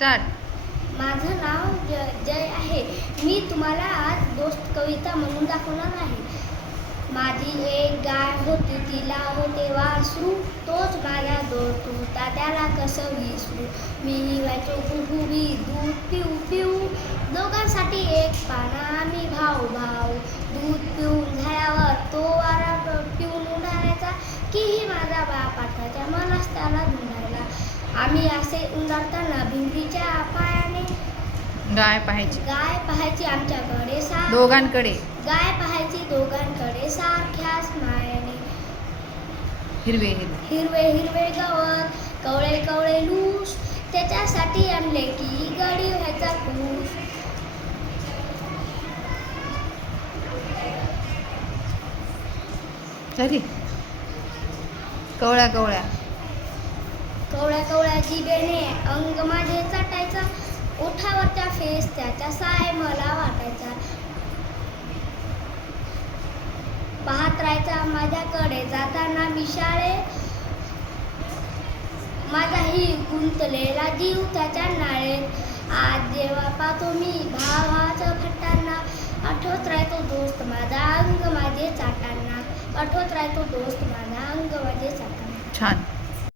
Start. माझं नाव जय आहे. मी तुम्हाला आज दोस्त कविता म्हणून दाखवणार आहे. माझी एक गाय होती, तिला होते वासरू, तोच माझा दोस्त होता, त्याला कसं विसरू. मी व्हायचो गुबुबी, दूध पिऊ पिऊ, दोघांसाठी एक पाना, आम्ही भाऊ भाऊ. दूध पिऊन झाल्यावर तो वारा पिऊन उडायचा, की माझा बाप आठवायचा, मलाच त्याला धुंडायला. आम्ही असे उंडारताना भिंतीच्या पायाने गाय पाहायची गाय पाहायची आमच्याकडे दोघांकडे, गाय पाहायची दोघांकडे सारख्याच मायाने. हिरवे हिरवे हिरवे हिरवे गवत, कवळे कवळे लूस, त्याच्यासाठी आणले की गडी व्हायचा खुश. सरी कवळ्या कवळ्या कवळ्या कवळ्या जिभेने अंग माझे चाटायचा, ओठावरच्या फेस त्याचा साय मला वाटायचा. पाहत राहायचा माझ्याकडे जाताना विशाळे, माझाही गुंतलेला जीव त्याच्या नाळेत. आज जेव्हा पाहतो मी भावाचं फटांना, आठवत राहतो दोस्त माझा अंग माझे चाटांना, आठवत राहतो दोस्त माझा अंग माझे चाटांना. छान.